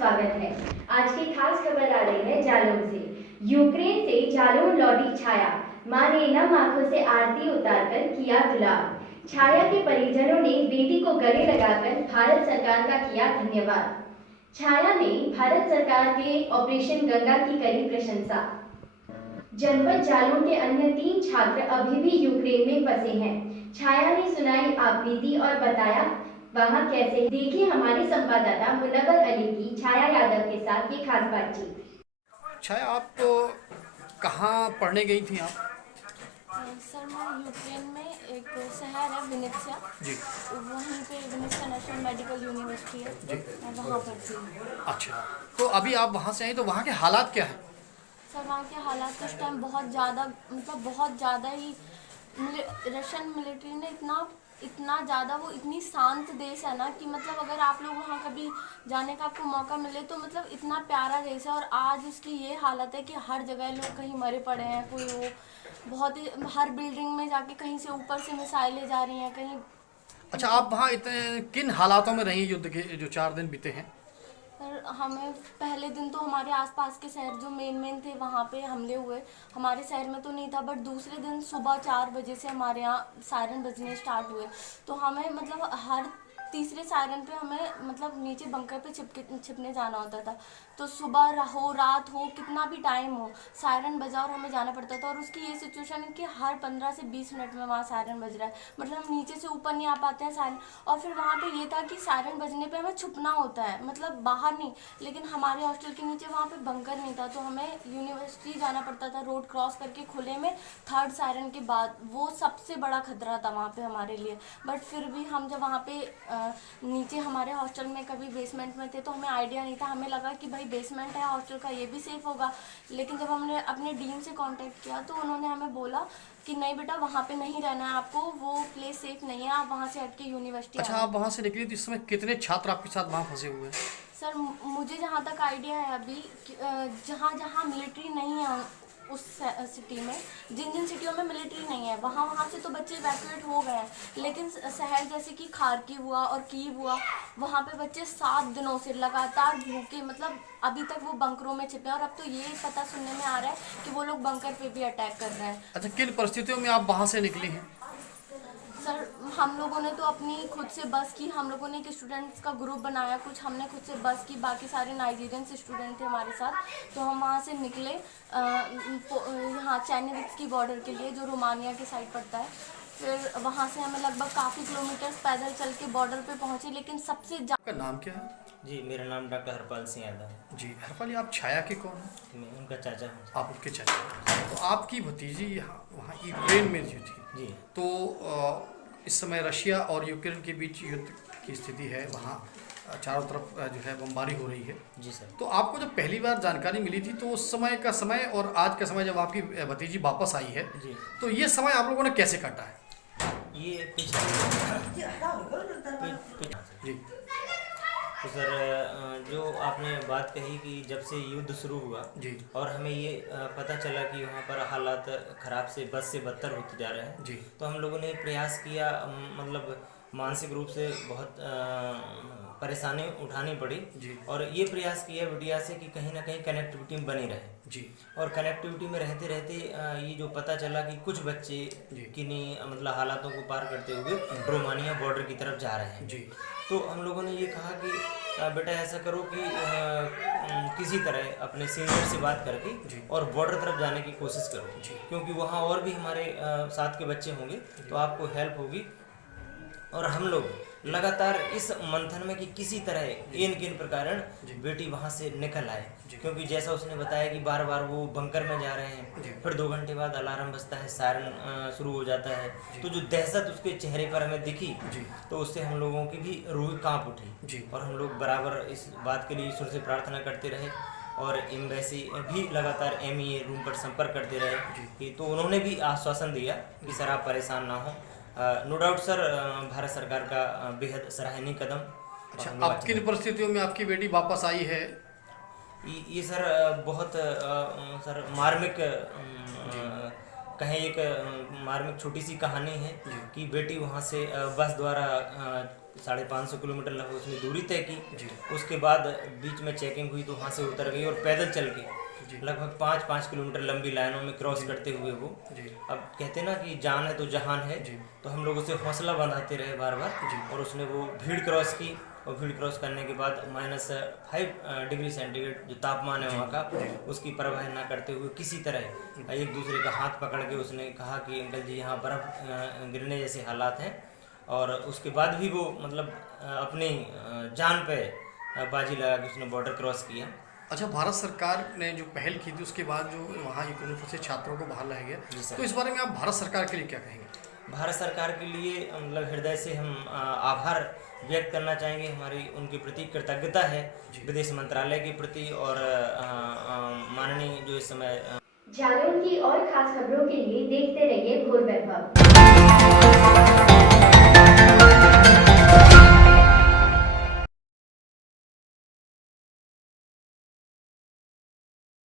स्वागत है। आज की खास खबर आ रही है जालौन से। यूक्रेन से जालौन लौटी छाया, मां ने नम आंखों से आरती उतारकर किया गुलाब। छाया के परिजनों ने बेटी को गले लगाकर भारत सरकार का किया धन्यवाद। छाया ने भारत सरकार के ऑपरेशन गंगा की करी प्रशंसा। जनपद जालौन के अन्य 3 छात्र अभी भी यूक्रेन में फंसे हैं। छाया ने सुनाई आपबीती और बताया वहां कैसे। देखिए हमारे संवाददाता मुनव्वर अली की छाया यादव के साथ ये खास बातचीत। छाया, आप तो कहाँ पढ़ने गई थी आप? सर मैं यूक्रेन में एक शहर है विनित्सा, जी वहीं पे विनित्सा नेशनल मेडिकल यूनिवर्सिटी है, जी। मैं वहाँ पढ़ती हूँ। अच्छा, तो अभी आप वहाँ से आई तो वहाँ के हालात क्या हैं? सर वहाँ के हालात तो इस टाइम बहुत ज़्यादा, मतलब बहुत ज़्यादा ही रशियन मिलिट्री ने इतना ज़्यादा, वो इतनी शांत देश है ना कि मतलब अगर आप लोग वहाँ कभी जाने का आपको मौका मिले तो मतलब इतना प्यारा देश है। और आज उसकी ये हालत है कि हर जगह लोग कहीं मरे पड़े हैं, कोई वो बहुत ही हर बिल्डिंग में जाके कहीं से ऊपर से मिसाइलें जा रही हैं कहीं। अच्छा, आप वहाँ इतने किन हालातों में रही युद्ध के जो 4 दिन बीते हैं? पर हमें पहले दिन तो हमारे आसपास के शहर जो मेन थे वहाँ पे हमले हुए, हमारे शहर में तो नहीं था, बट दूसरे दिन सुबह 4 बजे से हमारे यहाँ सायरन बजने स्टार्ट हुए। तो हमें मतलब हर तीसरे सायरन पे हमें मतलब नीचे बंकर पे छिपने जाना होता था। तो सुबह हो रात हो कितना भी टाइम हो, सायरन बजा और हमें जाना पड़ता था। और उसकी ये सिचुएशन है कि हर 15 से 20 मिनट में वहाँ सायरन बज रहा है, मतलब हम नीचे से ऊपर नहीं आ पाते हैं सायरन। और फिर वहाँ पे ये था कि सायरन बजने पे हमें छुपना होता है, मतलब बाहर नहीं, लेकिन हमारे हॉस्टल के नीचे वहाँ पे बंकर नहीं था, तो हमें यूनिवर्सिटी जाना पड़ता था रोड क्रॉस करके खुले में 3rd सायरन के बाद। वो सबसे बड़ा खतरा था वहाँ पे हमारे लिए। बट फिर भी हम जब वहाँ पे नीचे हमारे हॉस्टल में कभी बेसमेंट में थे तो हमें आइडिया नहीं था, हमें लगा कि भाई बेसमेंट है हॉस्टल का, ये भी सेफ़ होगा। लेकिन जब हमने अपने डीन से कांटेक्ट किया तो उन्होंने हमें बोला कि नहीं बेटा, वहाँ पे नहीं रहना है आपको, वो प्लेस सेफ नहीं है, आप वहाँ से हट के यूनिवर्सिटी अच्छा, आना। आप वहाँ से निकली तो इस समय कितने छात्र आपके साथ वहाँ फंसे हुए हैं? सर मुझे जहाँ तक आइडिया है अभी, जहाँ जहाँ मिलिट्री नहीं है उस सिटी में, जिन जिन सिटियों में मिलिट्री नहीं है वहाँ से तो बच्चे इवैक्यूएट हो गए हैं। लेकिन शहर जैसे कि खार्किव हुआ और कीव हुआ, वहाँ पे बच्चे 7 दिनों से लगातार भूखे, मतलब अभी तक वो बंकरों में छिपे हैं। और अब तो ये पता सुनने में आ रहा है कि वो लोग बंकर पे भी अटैक कर रहे हैं। अच्छा, किन परिस्थितियों में आप वहाँ से निकली हैं? सर हम लोगों ने तो अपनी खुद से बस की, हम लोगों ने एक स्टूडेंट्स का ग्रुप बनाया, कुछ हमने खुद से बस की, बाकी सारे नाइजीरियन स्टूडेंट थे हमारे साथ। तो हम वहाँ से निकले यहाँ चैनिविक्स की बॉर्डर के लिए, जो रोमानिया की साइड पड़ता है। फिर वहाँ से हमें लगभग काफ़ी किलोमीटर्स पैदल चल के बॉर्डर पे पहुँचे। लेकिन सबसे आपका नाम क्या है? जी, मेरा नाम डॉक्टर हरपाल सिंह यादव है। जी हरपाल जी, आप छाया के कौन हैं? मैं उनका चाचा हूँ। आप उसके चाचा हैं। तो आपकी भतीजी यहाँ वहाँ यूक्रेन में जो थी, जी तो इस समय रशिया और यूक्रेन के बीच युद्ध की स्थिति है, वहाँ चारों तरफ जो है बमबारी हो रही है। जी सर। तो आपको जब पहली बार जानकारी मिली थी तो उस समय का समय और आज का समय जब आपकी भतीजी वापस आई है, जी तो ये समय आप लोगों ने कैसे काटा है? ये पिछले जी तो सर जो आपने बात कही कि जब से युद्ध शुरू हुआ जी और हमें ये पता चला कि वहाँ पर हालात ख़राब से बद से बदतर होते जा रहे हैं, जी तो हम लोगों ने प्रयास किया, मतलब मानसिक रूप से बहुत परेशानी उठानी पड़ी। जी और ये प्रयास किया मीडिया से कि कहीं ना कहीं कनेक्टिविटी में बनी रहे। जी और कनेक्टिविटी में रहते रहते ये जो पता चला कि कुछ बच्चे जी किन्हीं मतलब हालातों को पार करते हुए रोमानिया बॉर्डर की तरफ जा रहे हैं। जी तो हम लोगों ने ये कहा कि बेटा ऐसा करो कि किसी तरह अपने सीनियर से बात करके जी और बॉर्डर तरफ जाने की कोशिश करो, जी क्योंकि वहाँ और भी हमारे साथ के बच्चे होंगे तो आपको हेल्प होगी। और हम लोग लगातार इस मंथन में कि किसी तरह इन किन प्रकार जी बेटी वहाँ से निकल आए, जी क्योंकि जैसा उसने बताया कि बार बार वो बंकर में जा रहे जी हैं, फिर 2 घंटे बाद अलार्म बजता है, सायरन शुरू हो जाता है। तो जो दहशत उसके चेहरे पर हमें दिखी, जी तो उससे हम लोगों की भी रूह कांप उठी। जी और हम लोग बराबर इस बात के लिए ईश्वर से प्रार्थना करते रहे और एम्बेसी भी लगातार MEA रूम पर संपर्क करते रहे कि, तो उन्होंने भी आश्वासन दिया कि सर आप परेशान ना हो। नो डाउट सर, भारत सरकार का बेहद सराहनीय कदम। अच्छा, अब किन परिस्थितियों में आपकी बेटी वापस आई है? ये सर बहुत सर मार्मिक कहें एक मार्मिक छोटी सी कहानी है कि बेटी वहाँ से बस द्वारा 550 किलोमीटर लगभग उसने दूरी तय की। जी। उसके बाद बीच में चेकिंग हुई तो वहाँ से उतर गई और पैदल चल के जी। लगभग 5-5 किलोमीटर लंबी लाइनों में क्रॉस करते हुए वो, जी। अब कहते ना कि जान है तो जहान है, जी। तो हम लोग उसे हौसला बंधाते रहे बार बार। जी। और उसने वो भीड़ क्रॉस की और भीड़ क्रॉस करने के बाद -5 डिग्री सेंटीग्रेड जो तापमान है वहाँ का, उसकी परवाह ना करते हुए किसी तरह एक दूसरे का हाथ पकड़ के उसने कहा कि अंकल जी यहाँ बर्फ़ गिरने जैसे हालात हैं। और उसके बाद भी वो मतलब अपनी जान पे बाजी लगा के उसने बॉर्डर क्रॉस किया। अच्छा, भारत सरकार ने जो पहल की थी उसके बाद जो वहाँ यूक्रेन में फंसे छात्रों को बाहर लाया जी गया, सर। तो इस बारे में आप भारत सरकार के लिए क्या कहेंगे? भारत सरकार के लिए मतलब हृदय से हम आभार व्यक्त करना चाहेंगे। हमारी उनके प्रति कृतज्ञता है विदेश मंत्रालय के प्रति और माननीय जो इस समय जालौन की और खास खबरों के लिए देखते रहिए भोर वैभव।